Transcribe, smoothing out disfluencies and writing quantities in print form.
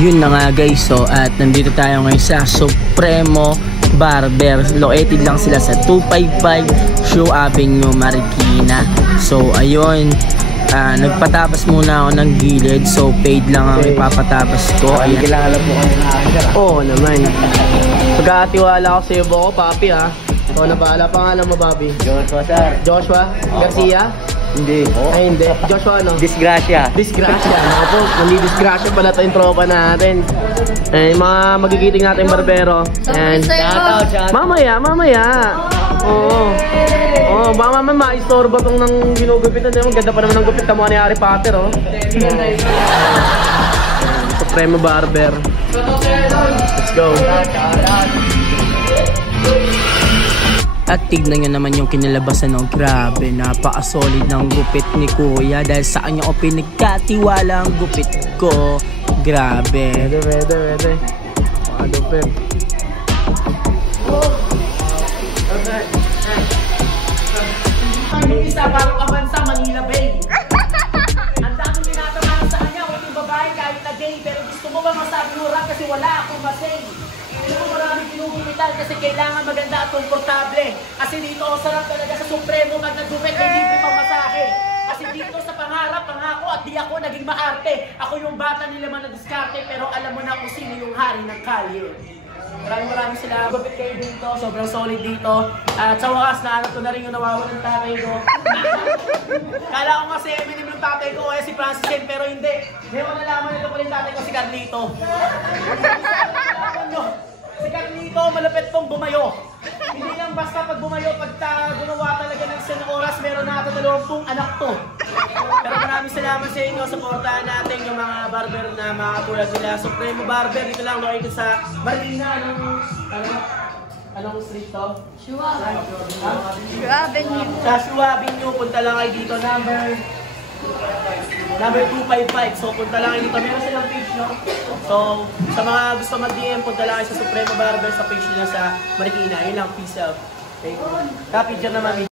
Yun na nga guys, so at nandito tayo ngayon sa Supremo Barber. Located lang sila sa 255 Shoe Avenue, Marikina. So ayun, nagpatabas muna ako ng gilid. So paid lang ang ipapatabas ko. Ayan. Kilala po kami na sir. Oo naman. Pagkakatiwala ko sa iyo Boko, papi ha. Ikaw na bahala. Pangalan mo, Bobby? Joshua sir. Joshua Garcia? Hindi. Ay hindi. Joshua ano? Disgrasya. Disgrasya. Ako po, hindi disgrasya pala ito yung tropa natin. Yung mga magigiting natin barbero. And mamaya. Oo. Oo, baka mamaya ma-istorbo itong ng ginugupitan. Ganda pa naman ng gupit na mukha ni Harry Potter, oh. Supremo Barber. Let's go. At tignan nyo naman yung kinalabasan ng grabe. Napaka-solid ng gupit ni Kuya. Dahil sa kanya ko pinagkatiwala ang gupit ko. Grabe. Pwede. Makadupit. Ang isa parang kabansa, Manila Bay. Ang daming tinatamaan sa kanya, huwag yung babae kahit na gay. Pero gusto mo ba masabi mo rap kasi wala akong masay. Hindi mo maraming pinugupitan kasi kailangan maganda at komportable. Kasi dito ako sarap talaga sa Supremo pag nagdupit may libre pang masahe. Kasi dito sa pangarap, pangako at di ako naging maarte. Ako yung bata nila man na-diskarte pero alam mo na kung sino yung hari ng kalye. Maraming sila. Gupit kayo dito, sobrang solid dito. At sa wakas, naanap ko na rin yung nawawalan ng tatay ko. Kala ko kasi eminim yung tatay ko kaya si Francis Ken, pero hindi. Ngayon nalaman nito pa rin tatay ko si Carlito. Si Carlito, malapit pong bumayo. Hindi lang basta pag bumayo, pag gumawa talaga ng isang oras, meron na ata 20 anak to. Pero maraming salamat sa inyo, supportahan natin yung mga barber na mga katulad nila. Supremo Barber, dito lang located sa Marikina. Anong street to? Shua Avenue. Sa Shua Avenue, punta lang kayo dito. Number 255. So punta lang kayo dito. Meron silang page, no? So sa mga gusto mag-DM, punta lang kayo sa Supremo Barber sa page nila sa Marikina. Yun lang, peace out. Thank you. Happy dyan naman.